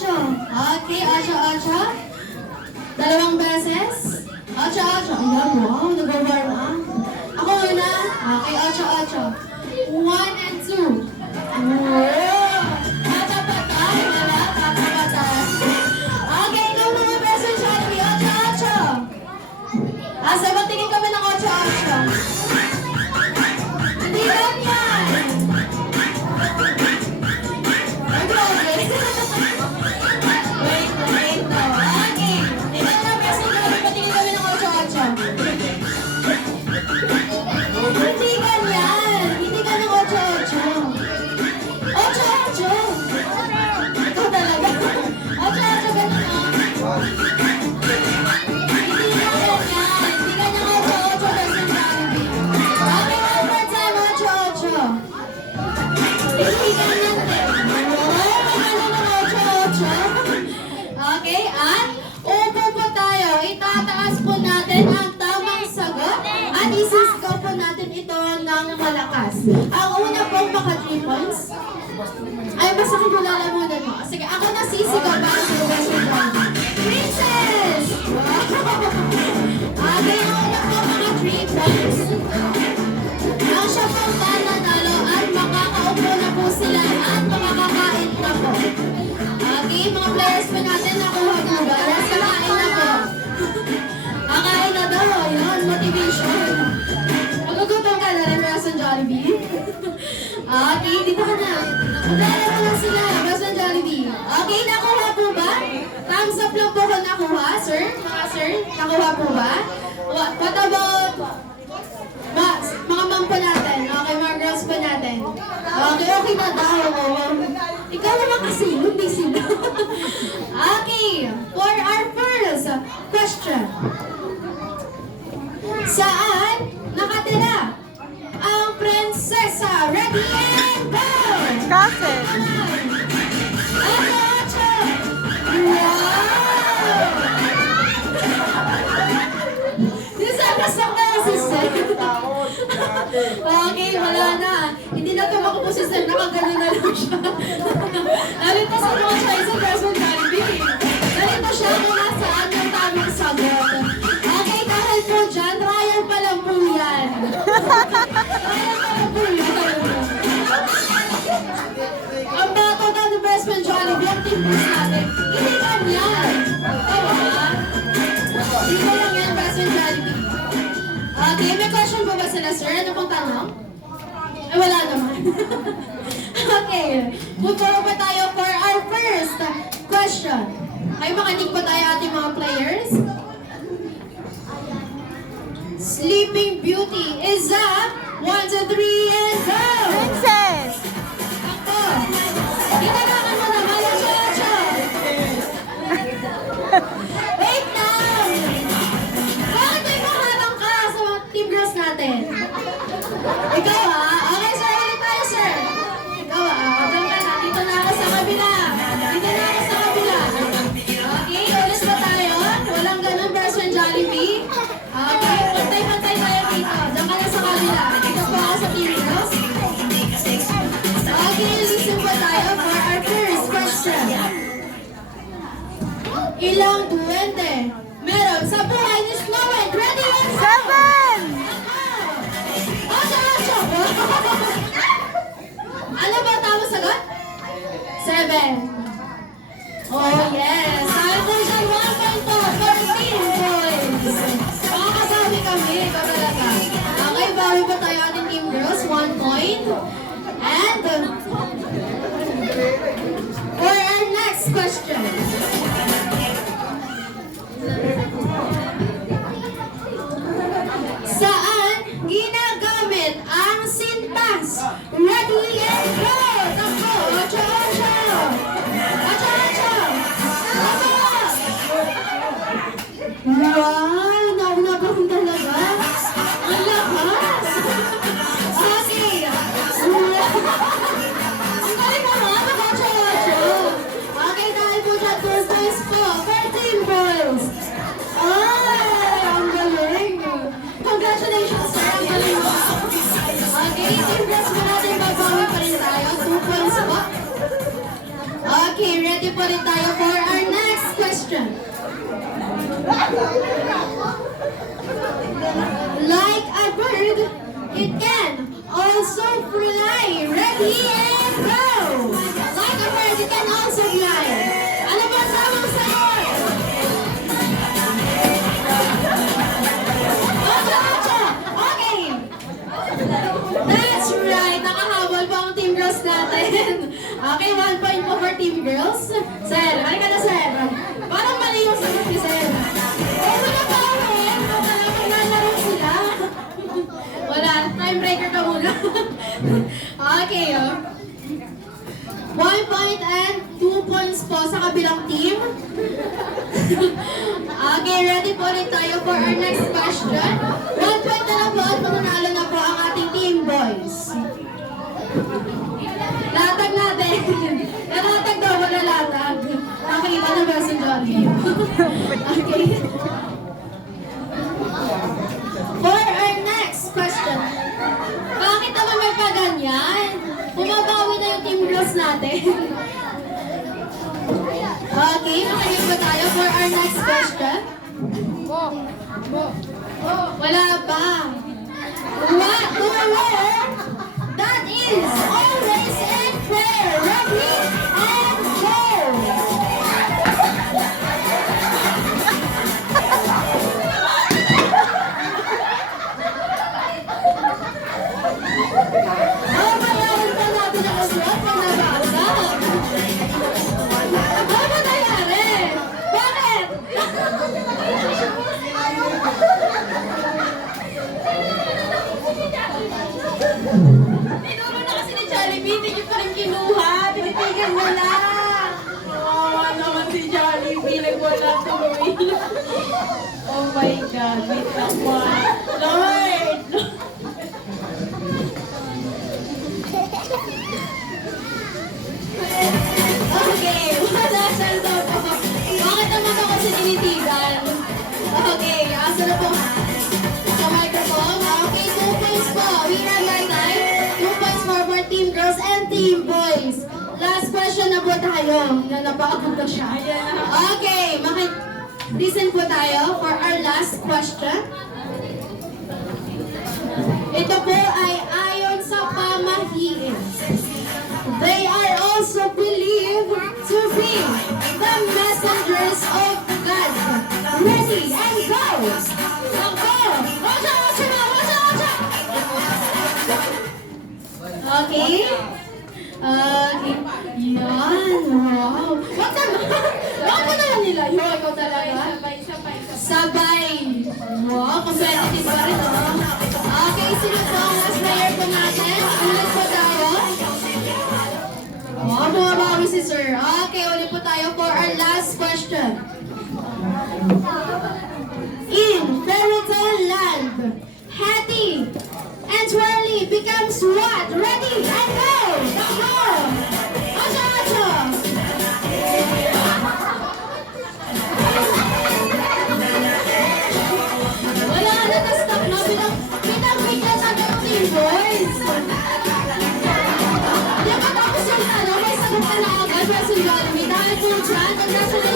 ocho. Okay, ocho, ocho. Dalawang beses. Ocho, ocho. Ayan, wow, nag-warm up. Ako muna. Okay, ocho, ocho. 1 and 2. Wow! Tatapatan, wala? Tatapatan. Okay, ikaw mga beses, Jollibee. Ocho, ocho. Sabat tingin kami ng ocho, ocho. Hindi ganyan. Wait, no. Okay. Ikaw na, beses, Jollibee. Patingin kami ng ocho, ocho. Hindi ganyan. Hindi ka ng ocho, ocho. Ocho, ocho. Ikaw talaga. Ocho, ocho, ganun, oh. Hindi ka ganyan. Hindi ka ng ocho, ocho, beses, Jollibee. Okay, one more time, ocho, ocho. Hindi ganyan din. Ganun ng ocho, ocho. Okay, at upo po tayo. Itataas po natin ang tamang sagot at isisigaw po natin ito ng malakas. Ang una pong maka 3 points. Ay, basta kinulalamunan mo. Sige, ako na sisigaw para sa best friend. Princess! Wow! Okay, ang una pong mga 3 points. Ang siya pong nanalo at makakaupo na po sila at makakakain na po. Okay, mga players po natin nakuha na ba? Yes, kakain na po. Kakain na daw. Yun, motivation. Magugutom ka na rin, Best Jollibee. Okay, dito ka na. Magdala mo na sila, Best Jollibee. Okay, nakuha po ba? Thumbs up lang po kung nakuha, sir. Mga sir, nakuha po ba? What about mga ma'am po natin? Okay, mga girls po natin. Okay na daw. Ikaw naman kasi, hindi sila. Okay, for our first question. Saan nakatira ang prinsesa? Ready and go! Castle. Ocho, ocho! Wow! Nisakasang na si Sir. Okay, wala na. Hindi na tumakbo po si Sir. Nakagano na lang siya. Narito sa mga choice of Best Jollibee. Narito siya kung nasaan yung tamang sagot. Okay, dahil po dyan, trial pa lang po yan. Trial pa lang po yan. Ang bato na ng Best Friend Jollibee, ang team boost natin. Hindi ganyan. Diba? Hindi ko lang yan, Best Friend Jollibee. Okay, may question po ba sila, sir? Ano pong tanong? Ay, wala naman. Okay, move forward pa tayo for our first question. Ay, makinig po tayo ating mga players. Sleeping Beauty is up. 1, 2, 3, and go! Princess. Ako. Ginagawa mo naman ang chocho. Wait lang. Bakit may maharang ka sa mga team girls natin? Ikaw okay, sir. Ulit tayo, sir. Ikaw dyan ka na. Dito na ako sa kabila. Dito na ako sa kabila. Okay, ulit ba tayo? Walang ganun, Best Friend Jollibee. Okay, pantay-pantay tayo dito. Dyan ka na sa kabila. Dito po ako sa team girls. Okay, listen po tayo for our first question. Ilang duwende meron sa buhay ni Snow White? Ready? 7. Ocho, ocho! Ano ba ang tamang sagot? 7. Oh yes! Sabi ko siya 1 point po, 14 points! Makakasabi kami, ikaw talaga. Okay, bawi pa tayo ating team girls, 1 point. And for our next question. Saan ginagamit ang sintas? Ready and go! Takbo! Ocho, ocho! Ocho, ocho! Takbo! Okay, ready po rin tayo for our next question. Like a bird, it can also fly. Ready and go! Like a bird, it can also fly. Ano ba ang tamang sagot? Ocho, ocho! Okay! That's right! Nakahabol po ang Team Girls natin. Okay, 1 point po for Team Girls. Sir, halika na sir. Parang mali yung sagot ni sir. Wala pa ako eh. Maglalaro sila. Wala, timebreaker ka muna. Okay, oh. 1 point and 2 points po sa kabilang team. Okay, ready po rin tayo for our next question. 1 point na lang po at mananalo na po ang ating team boys. Latag natin. Nalatag daw, wala latag. Nakakita na ba si Johnny? Okay. For our next question. Bakit naman may paganyan? Bumabawi na yung team girls natin. Okay, nakinig ba tayo for our next question? Wala pa. What to wear? That is always in prayer. Ready and go! Oh, mayroon pa natin ang sulat na nabasa. Ano nangyari? Bakit? Tinuro na kasi ni Jollibee, hindi niyo pa rin kinuha. Tinitigan mo lang. Kawawa naman si Jollibee, nagwala tuloy. Oh my God, wait lang po. Lord! Okay, wala siya daw po. Bakit naman ako si tinitigan? Okay, asa na po sa microphone. Okay, 2 points po. Winner by time. 2 points for team girls and team boys. Last question na po tayo. Napakagod na siya. Okay, listen po tayo for our last question. Ito po ay ayon sa pamahiin. They are also believed to be the messengers of God. Ready and go! Go! Ocha, ocha na! Ocha, ocha! Okay? Okay. Yan. Wow. Wag ka na. Wag mo na lang nila. Yo, ikaw talaga. Sabay. Wow, competitive pa rin, oh. Okay, sino po ang last player po natin? Ulit po tayo. Oh, bumabawi si sir. Okay, ulit po tayo for our last question. In fairy tale land, Hattie and Twirly becomes what? Ready and go! Go! Ocho, ocho! Wala na, na-stop na. Pinag-bigyan natin ang team boys. Di ba tapos yung may sagot na lang agad, President Jollibee? Dahil po dyan, congratulations!